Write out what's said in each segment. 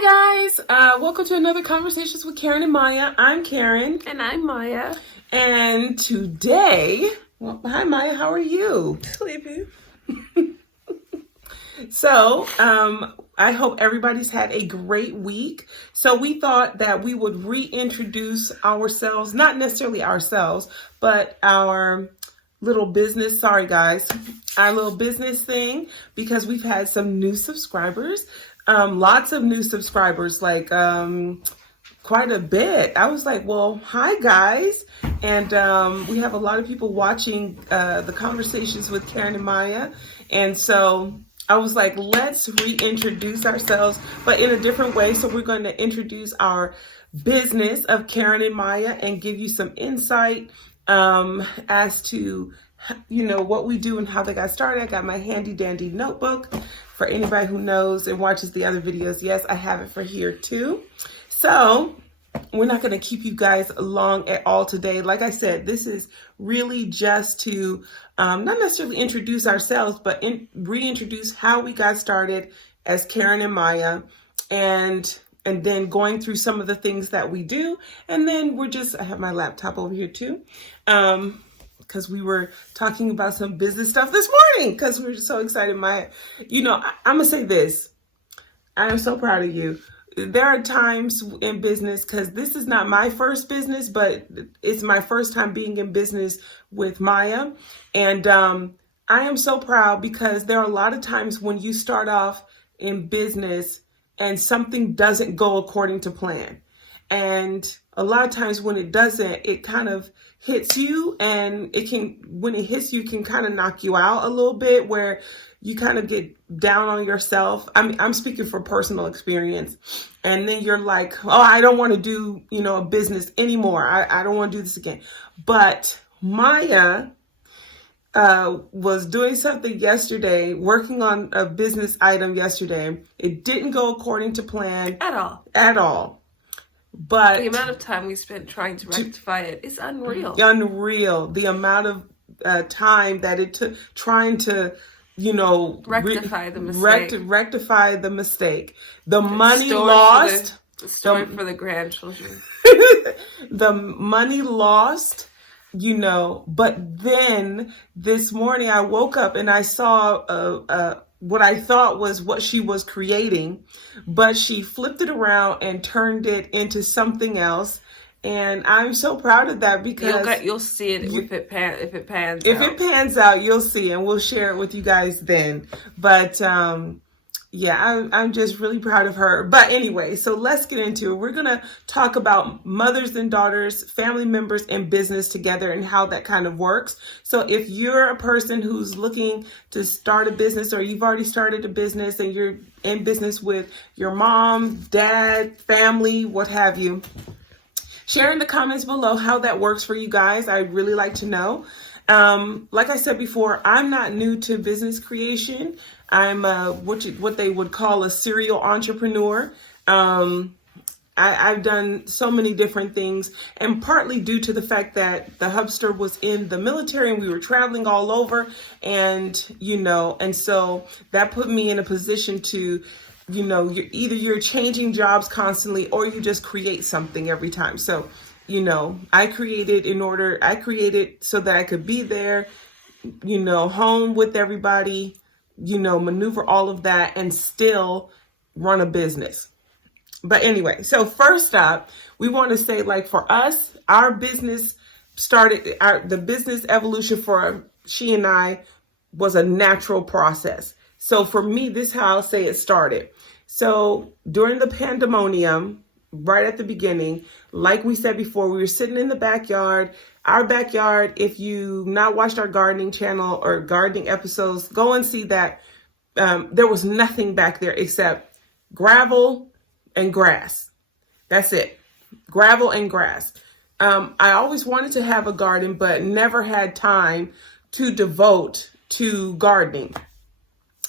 Hi guys, welcome to another Conversations with Karen and Maya. I'm Karen. And I'm Maya. And today, hi Maya, how are you? Sleepy. So, I hope everybody's had a great week. So we thought that we would reintroduce ourselves, not necessarily ourselves, but our little business, our little business thing, because we've had some new subscribers. Lots of new subscribers, like quite a bit. I was like, well, hi guys. And we have a lot of people watching the Conversations with Karen and Maya. And so I was like, let's reintroduce ourselves, but in a different way. So we're going to introduce our business of Karen and Maya and give you some insight as to, what we do and how they got started. I got my handy dandy notebook for anybody who knows and watches the other videos. Yes, I have it for here too. So we're not going to keep you guys long at all today. Like I said, this is really just to not necessarily introduce ourselves, but reintroduce how we got started as Karen and Maya, and then going through some of the things that we do. And then I have my laptop over here too, because we were talking about some business stuff this morning because we were so excited. I'm going to say this. I am so proud of you. There are times in business, because this is not my first business, but it's my first time being in business with Maya. And I am so proud because there are a lot of times when you start off in business and something doesn't go according to plan. And a lot of times when it doesn't, it kind of hits you, and when it hits you, can kind of knock you out a little bit, where you kind of get down on yourself. I'm speaking for personal experience. And then you're like, oh, I don't want to do, a business anymore. I don't want to do this again. But Maya was doing something yesterday, working on a business item yesterday. It didn't go according to plan. At all. But the amount of time we spent trying to rectify it is unreal. Unreal. The amount of time that it took trying to, rectify the mistake. Rectify the mistake. The money lost. The story for the grandchildren. The money lost, but then this morning I woke up and I saw what I thought was what she was creating, but she flipped it around and turned it into something else. And I'm so proud of that, because you'll see it if it pans out. If it pans out, you'll see, and we'll share it with you guys then. But I'm just really proud of her. But anyway, so let's get into it. We're going to talk about mothers and daughters, family members, and business together, and how that kind of works. So if you're a person who's looking to start a business, or you've already started a business and you're in business with your mom, dad, family, what have you, share in the comments below how that works for you guys. I'd really like to know. Like I said before, I'm not new to business creation. I'm what they would call a serial entrepreneur. I've done so many different things, and partly due to the fact that the hubster was in the military and we were traveling all over, and so that put me in a position to, you're changing jobs constantly, or you just create something every time. So, I created so that I could be there, home with everybody, maneuver all of that and still run a business. But anyway, so first up, we want to say, like, for us, our business the business evolution for she and I was a natural process. So for me, this is how I'll say it started. So during the pandemonium, right at the beginning, like we said before, we were sitting in the backyard. Our backyard, if you not watched our gardening channel or gardening episodes, go and see that. There was nothing back there except gravel and grass. That's it. Gravel and grass. I always wanted to have a garden, but never had time to devote to gardening.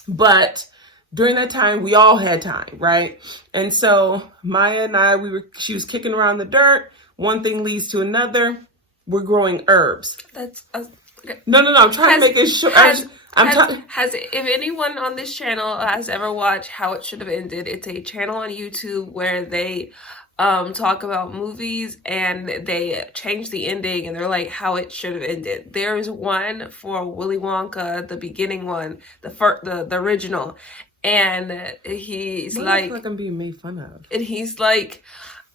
But during that time, we all had time, right? And so Maya and I, she was kicking around the dirt. One thing leads to another. We're growing herbs. That's No. I'm trying to make it short. If anyone on this channel has ever watched How It Should Have Ended, it's a channel on YouTube where they talk about movies and they change the ending and they're like how it should have ended. There's one for Willy Wonka, the beginning one, the original, and he's like I'm being made fun of. And he's like,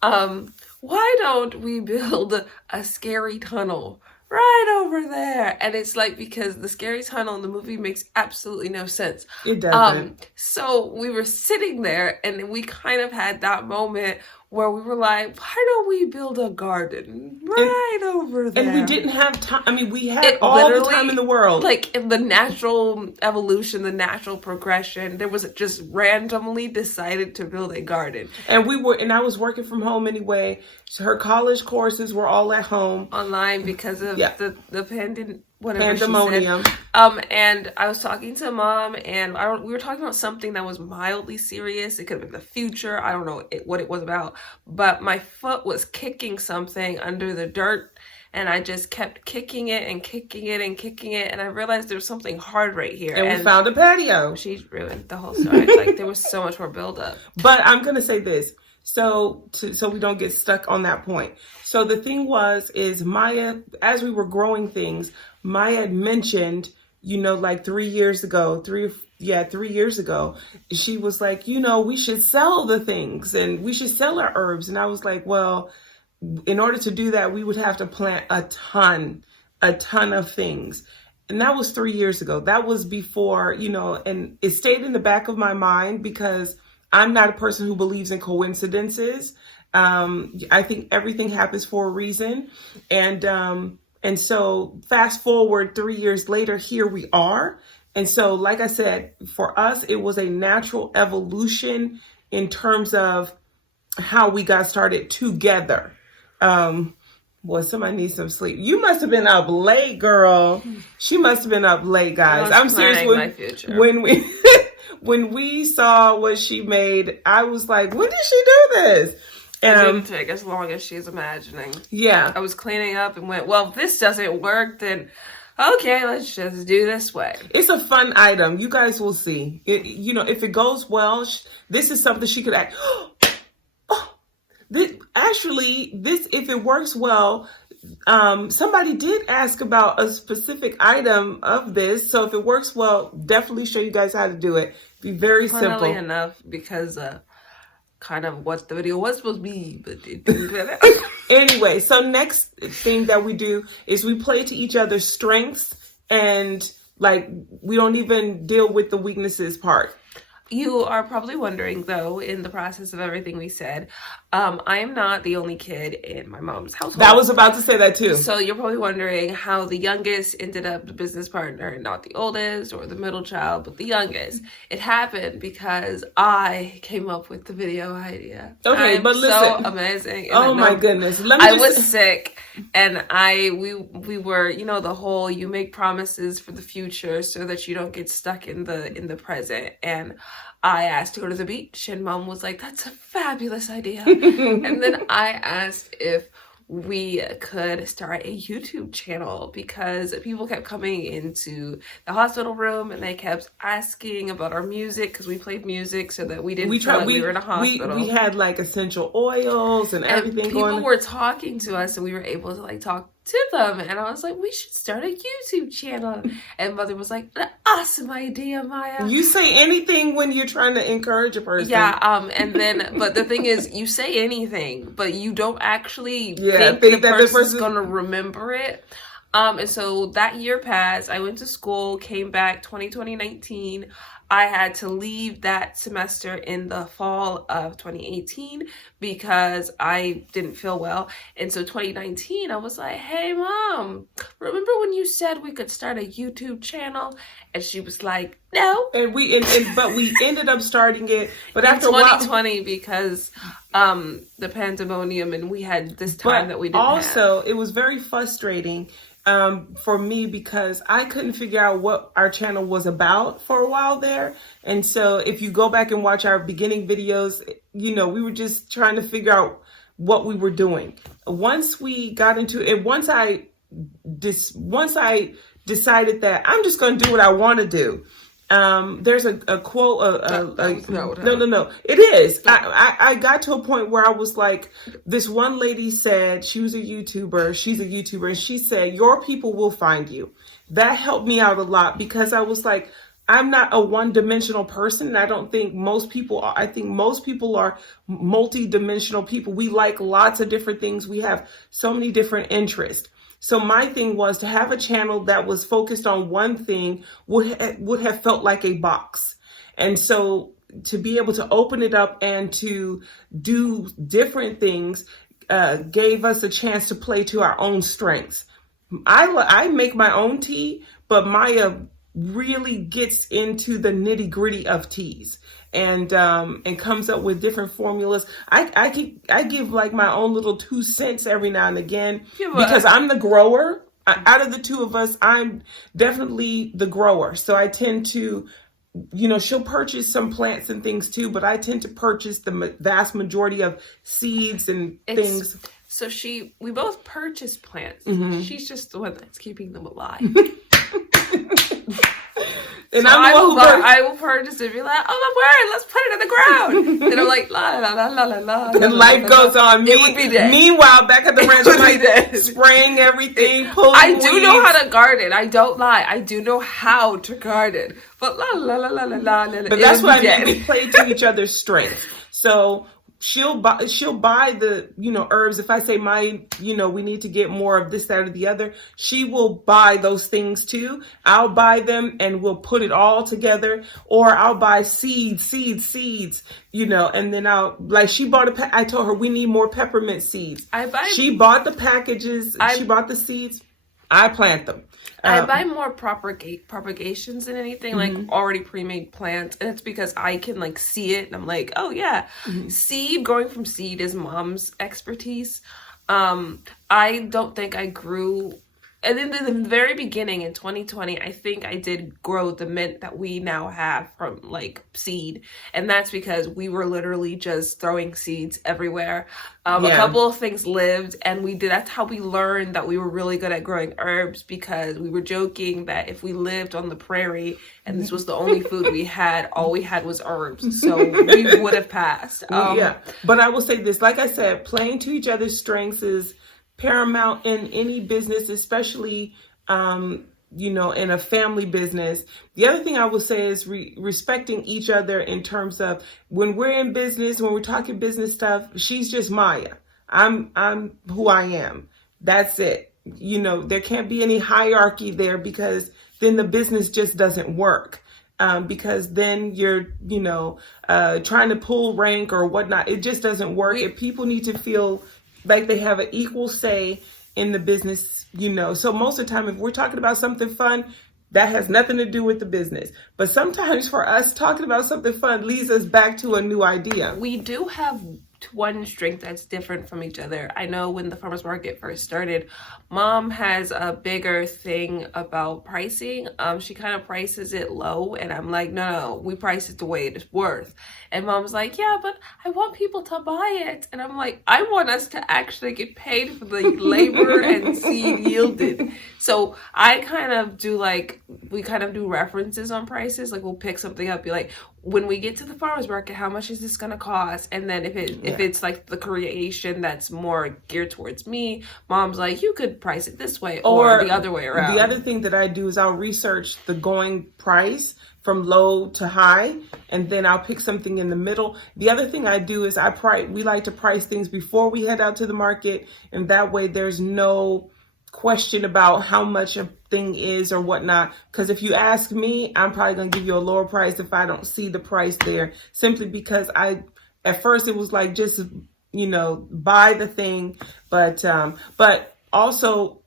why don't we build a scary tunnel right over there? And it's like, because the scary tunnel in the movie makes absolutely no sense. It doesn't. So we were sitting there and we kind of had that moment where we were like, why don't we build a garden right over there? And we didn't have time. I mean, we had all the time in the world. Like, in the natural evolution, the natural progression, there was just randomly decided to build a garden. And I was working from home anyway. So her college courses were all at home. Online because of the pandemic. Pandemonium. And I was talking to Mom, and we were talking about something that was mildly serious. It could have been the future. I don't know what it was about. But my foot was kicking something under the dirt, and I just kept kicking it and kicking it and kicking it, and I realized there was something hard right here. And we found a patio. She ruined the whole story. Like, there was so much more buildup. But I'm gonna say this. So we don't get stuck on that point. So the thing is Maya, as we were growing things, Maya had mentioned, like 3 years ago, 3 years ago, she was like, we should sell the things and we should sell our herbs. And I was like, well, in order to do that, we would have to plant a ton of things. And that was 3 years ago. That was before, and it stayed in the back of my mind because I'm not a person who believes in coincidences. I think everything happens for a reason. And so fast forward 3 years later, here we are. And so, like I said, for us, it was a natural evolution in terms of how we got started together. Boy, somebody needs some sleep. You must have been up late, girl. She must have been up late, guys. I'm serious. When we saw what she made, I was like, when did she do this? It didn't take as long as she's imagining. Yeah. I was cleaning up and went, well, if this doesn't work, then okay, let's just do this way. It's a fun item. You guys will see. If it goes well, this is something she could act. If it works well, somebody did ask about a specific item of this. So if it works well, definitely show you guys how to do it. Be very simple. Funnily enough, because kind of what the video was supposed to be, but it didn't. Anyway, so next thing that we do is we play to each other's strengths, and like we don't even deal with the weaknesses part. You are probably wondering, though, in the process of everything we said, I am not the only kid in my mom's household. I was about to say that too. So you're probably wondering how the youngest ended up the business partner, not the oldest or the middle child, but the youngest. It happened because I came up with the video idea. Okay, but listen. So amazing. Oh my goodness. I was sick, and we were, the whole you make promises for the future so that you don't get stuck in the present. And I asked to go to the beach, and Mom was like, that's a fabulous idea. And then I asked if we could start a YouTube channel because people kept coming into the hospital room and they kept asking about our music because we played music so that we didn't feel like we were in a hospital. We had like essential oils and everything going on. People were talking to us and we were able to like talk to them, and I was like, we should start a YouTube channel. And Mother was like, an awesome idea, Maya. You say anything when you're trying to encourage a person. Yeah, and then but the thing is, you say anything, but you don't actually think the person's gonna remember it. And so that year passed. I went to school, came back 2019. I had to leave that semester in the fall of 2018 because I didn't feel well. And so 2019, I was like, hey, Mom, remember when you said we could start a YouTube channel? And she was like, no. But we ended up starting it. But after 2020 because the pandemonium, and we had this time that we didn't have. Also, it was very frustrating for me because I couldn't figure out what our channel was about for a while there. And so if you go back and watch our beginning videos, we were just trying to figure out what we were doing. Once we got into it, once I decided that I'm just going to do what I want to do. There's a quote. No. It is. I got to a point where I was like, this one lady said, she was a YouTuber. She's a YouTuber. And she said, your people will find you. That helped me out a lot because I was like, I'm not a one-dimensional person. And I don't think most people are. I think most people are multi-dimensional people. We like lots of different things. We have so many different interests. So my thing was to have a channel that was focused on one thing would have felt like a box. And so to be able to open it up and to do different things gave us a chance to play to our own strengths. I make my own tea, but Maya really gets into the nitty gritty of teas and comes up with different formulas. I give like my own little 2 cents every now and again because I'm the grower. Out of the two of us, I'm definitely the grower. So I tend to, she'll purchase some plants and things too, but I tend to purchase the vast majority of seeds and things. So we both purchase plants. Mm-hmm. She's just the one that's keeping them alive. And so I will purchase it and be like, oh my word, let's put it in the ground. And I'm like, la la la la la la. And life goes on. It would be dead. Meanwhile, back at the ranch, I'm like spraying everything, pulling I do know how to garden. I don't lie. I do know how to garden. But la la la la la la la. But that's what I mean. We play to each other's strengths. So she'll buy the, herbs. If I say we need to get more of this, that, or the other, she will buy those things too. I'll buy them and we'll put it all together. Or I'll buy seeds, and then she bought I told her we need more peppermint seeds. She bought the packages. She bought the seeds. I plant them. I buy more propagations than anything, like already pre-made plants. And it's because I can see it and I'm like, oh yeah, growing from seed is mom's expertise. I don't think I grew. And in the very beginning in 2020, I think I did grow the mint that we now have from seed. And that's because we were literally just throwing seeds everywhere. A couple of things lived and that's how we learned that we were really good at growing herbs, because we were joking that if we lived on the prairie and this was the only food we had, all we had was herbs. So we would have passed. But I will say this, like I said, playing to each other's strengths is paramount in any business, especially, in a family business. The other thing I will say is respecting each other in terms of when we're in business, when we're talking business stuff, she's just Maya. I'm who I am. That's it. There can't be any hierarchy there because then the business just doesn't work. Because then you're, trying to pull rank or whatnot. It just doesn't work. If people need to feel like they have an equal say in the business, So most of the time, if we're talking about something fun, that has nothing to do with the business. But sometimes for us, talking about something fun leads us back to a new idea. We do have one strength that's different from each other. I know when the farmers market first started, mom has a bigger thing about pricing. She kind of prices it low, and I'm like, no, we price it the way it is worth. And mom's like, yeah, but I want people to buy it. And I'm like, I want us to actually get paid for the labor and seed yielded. So I kind of do we kind of do references on prices. We'll pick something up, be like, when we get to the farmers market, how much is this going to cost? And then if it's the creation that's more geared towards me, mom's like, you could price it this way or the other way around. The other thing that I do is I'll research the going price from low to high, and then I'll pick something in the middle. The other thing I do is we like to price things before we head out to the market, and that way there's no question about how much a thing is or whatnot. Because if you ask me, I'm probably going to give you a lower price if I don't see the price there, simply because at first it was just, buy the thing. But also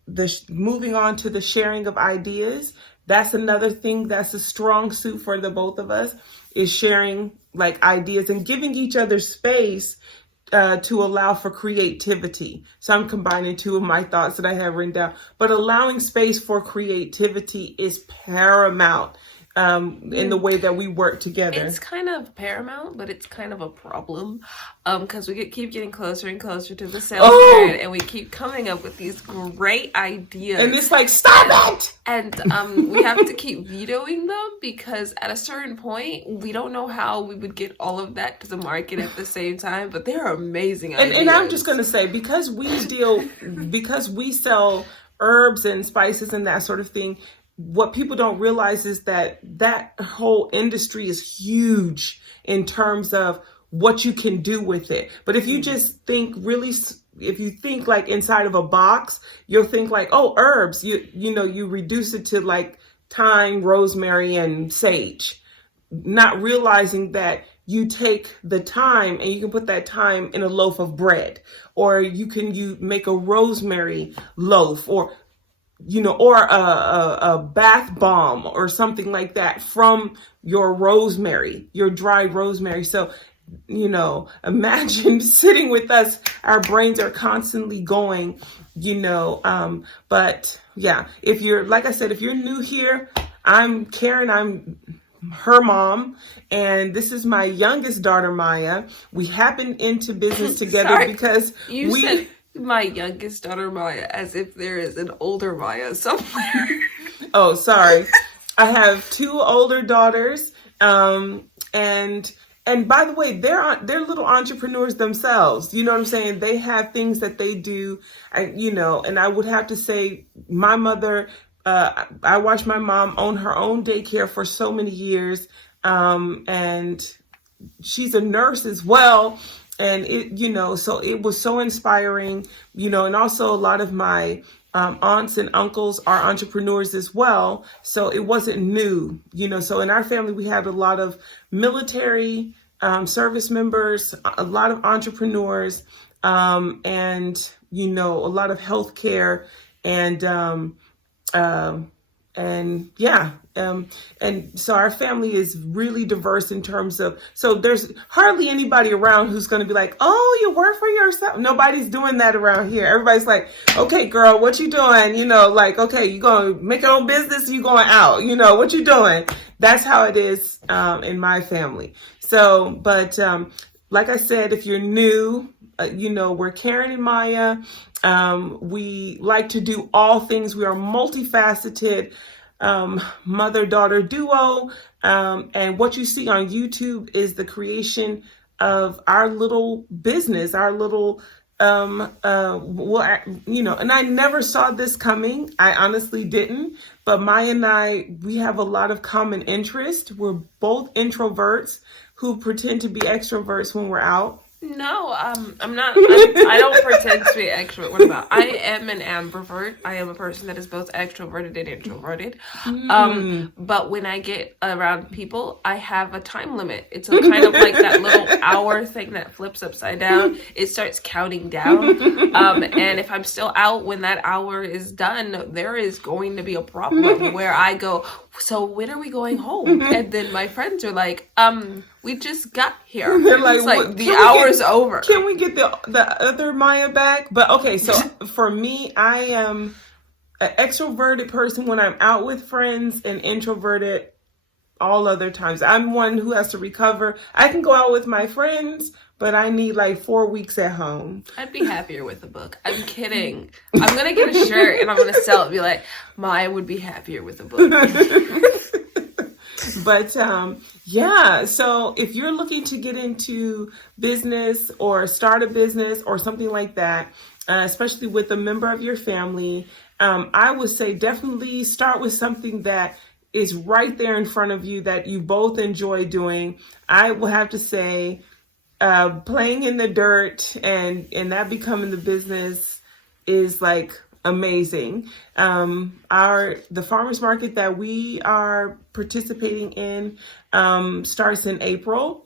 moving on to the sharing of ideas. That's another thing that's a strong suit for the both of us, is sharing ideas and giving each other space to allow for creativity. So I'm combining two of my thoughts that I have written down, but allowing space for creativity is paramount. in the way that we work together. It's kind of paramount, but it's kind of a problem because we keep getting closer and closer to the sales period, and we keep coming up with these great ideas. And it's like, stop it! And we have to keep vetoing them because at a certain point, we don't know how we would get all of that to the market at the same time, but they're amazing ideas. And I'm just going to say, because we sell herbs and spices and that sort of thing, what people don't realize is that whole industry is huge in terms of what you can do with it. But if you just think if you think like inside of a box, you'll think like, oh, herbs, you reduce it to like thyme, rosemary, and sage, not realizing that you take the thyme and you can put that thyme in a loaf of bread, or you make a rosemary loaf, or a bath bomb or something like that from your rosemary, your dried rosemary. So, imagine sitting with us, our brains are constantly going, but yeah, if you're, like I said, if you're new here, I'm Karen, I'm her mom, and this is my youngest daughter, Maya. We happened into business together because you said my youngest daughter Maya as if there is an older Maya somewhere. Oh, sorry. I have two older daughters, and by the way, they're little entrepreneurs themselves. You know what I'm saying? They have things that they do, and I would have to say my mother, I watched my mom own her own daycare for so many years, and she's a nurse as well. And so it was so inspiring, and also a lot of my aunts and uncles are entrepreneurs as well. So it wasn't new, so in our family, we had a lot of military service members, a lot of entrepreneurs, and, a lot of healthcare and so our family is really diverse in terms of, so there's hardly anybody around who's going to be like, oh, you work for yourself. Nobody's doing that around here. Everybody's like, okay, girl, what you doing? Okay, you going to make your own business? You going out? What you doing? That's how it is in my family. So, but like I said, if you're new, we're Karen and Maya. We like to do all things. We are multifaceted, mother-daughter duo. And what you see on YouTube is the creation of our little business, our little, and I never saw this coming. I honestly didn't, but Maya and I, we have a lot of common interest. We're both introverts who pretend to be extroverts when we're out. No, I'm not. I don't pretend to be extrovert. What about? I am an ambivert. I am a person that is both extroverted and introverted. But when I get around people, I have a time limit. It's a kind of like that little hour thing that flips upside down. It starts counting down. And if I'm still out when that hour is done, there is going to be a problem where I go, so when are we going home? And then my friends are like, we just got here. They're like the hour's over. Can we get the other Maya back? But okay, so for me, I am an extroverted person when I'm out with friends and introverted all other times. I'm one who has to recover. I can go out with my friends, but I need like 4 weeks at home. I'd be happier with a book. I'm kidding. I'm going to get a shirt and I'm going to sell it and be like, Maya would be happier with a book. But yeah, so if you're looking to get into business or start a business or something like that, especially with a member of your family, I would say definitely start with something that is right there in front of you that you both enjoy doing. I will have to say playing in the dirt and that becoming the business is like amazing. The farmers market that we are participating in starts in April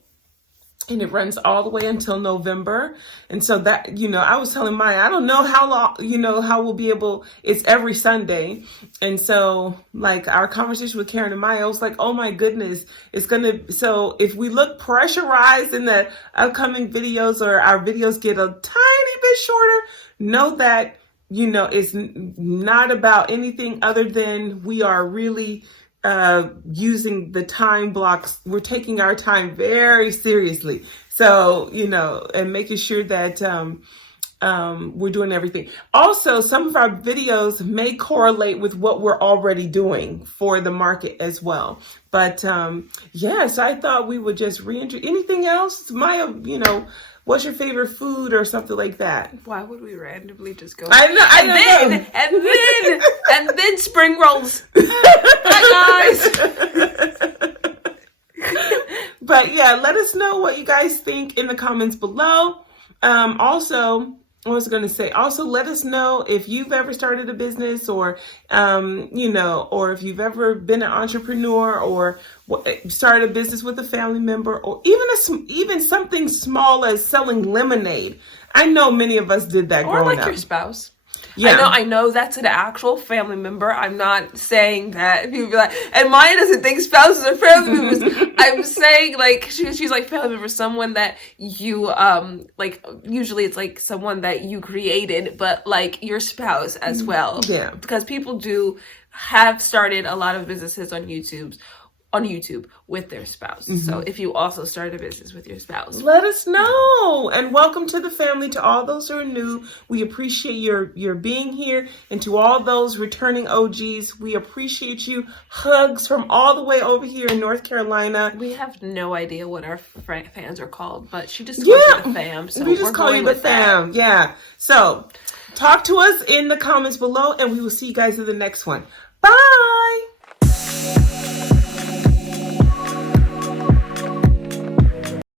and it runs all the way until November. And so that, I was telling Maya, I don't know how long, how we'll be able, it's every Sunday. And so like our conversation with Karen and Maya, I was like, oh my goodness, so if we look pressurized in the upcoming videos or our videos get a tiny bit shorter, know that, it's not about anything other than we are really using the time blocks. We're taking our time very seriously. So, and making sure that we're doing everything. Also, some of our videos may correlate with what we're already doing for the market as well. But yes, I thought we would just reintroduce. Anything else, Maya? What's your favorite food or something like that? Why would we randomly just go? I know. And then spring rolls. Hi guys. But yeah, let us know what you guys think in the comments below. Also, I was going to say, also let us know if you've ever started a business or, or if you've ever been an entrepreneur or started a business with a family member, or even something small as selling lemonade. I know many of us did that growing up. Or your spouse. Yeah. I know that's an actual family member. I'm not saying that people be like, and Maya doesn't think spouses are family members. I'm saying like she's like family member, someone that you like usually it's like someone that you created, but like your spouse as well. Yeah. Because people have started a lot of businesses on YouTube with their spouse. Mm-hmm. So if you also start a business with your spouse, let us know. And welcome to the family. To all those who are new, we appreciate your being here. And to all those returning OGs, we appreciate you. Hugs from all the way over here in North Carolina. We have no idea what our fans are called, but she just calls you the fam. So we just call you the fam. That. Yeah. So talk to us in the comments below, and we will see you guys in the next one. Bye.